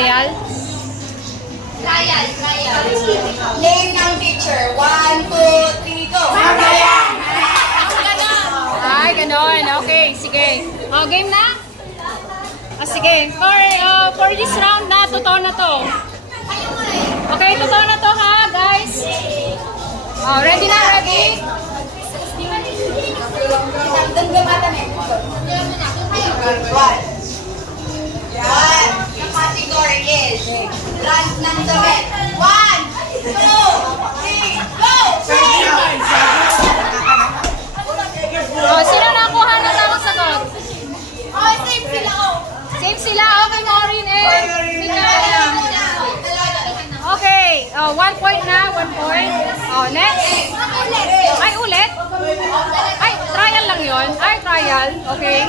trial? Trial. Name ng teacher. 1, 2, 3, go. Magayan! Ay, ganon. Okay, sige. Game na? Sige. For this round na, totoo na to. Okay, totoo na to ha, guys. Ready na, ready? Doon gamata na yun. One. The category is brand ng damit. 1, 2, 3, go! Sino nakuha na tamang sagot? Same sila. Same sila. Okay, Maureen and Mikaya. Okay, 1 point na, 1 point. Next. Ay, ulit? Ay, trial lang yon. Ay, trial. Okay.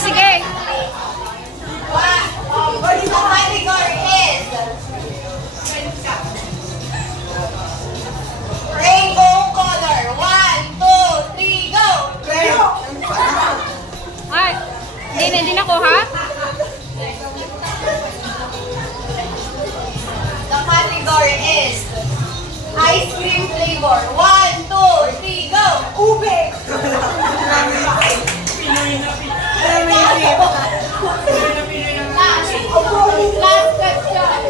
Sige. The category is rainbow color. 1, 2, 3, go! Ay, hindi nakuha? The category is ice cream flavor. 1, 2, 3, go! Ube! Last question.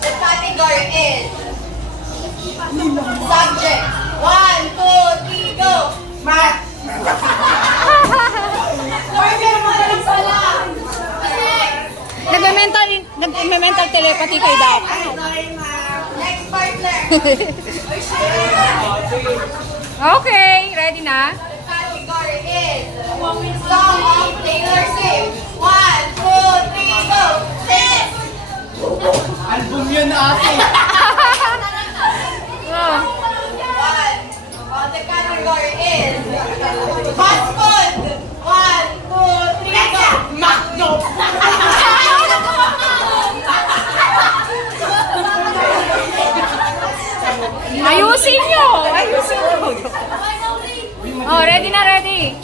The category is subject. 1, 2, 3, go! Math! Nagme-mental telepathy kay Dad. Next partner. Okay, ready na? The category is song of Taylor Swift. 1, 2, 3, go! Sing! Album yun ate. Oh. The category is fast food. 1, 2, 3, go! McDo. Ayusin nyo! Ready na, ready.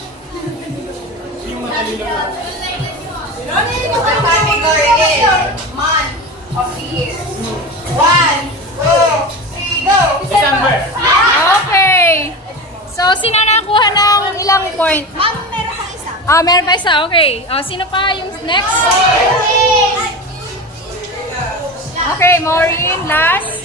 The category is month of the year. 1, 2, 3, go! December. Okay. So, sino nakuha ng ilang point? Ma'am, meron pang isa. Meron pa isa. Okay. Sino pa yung next? Okay, Maureen, last.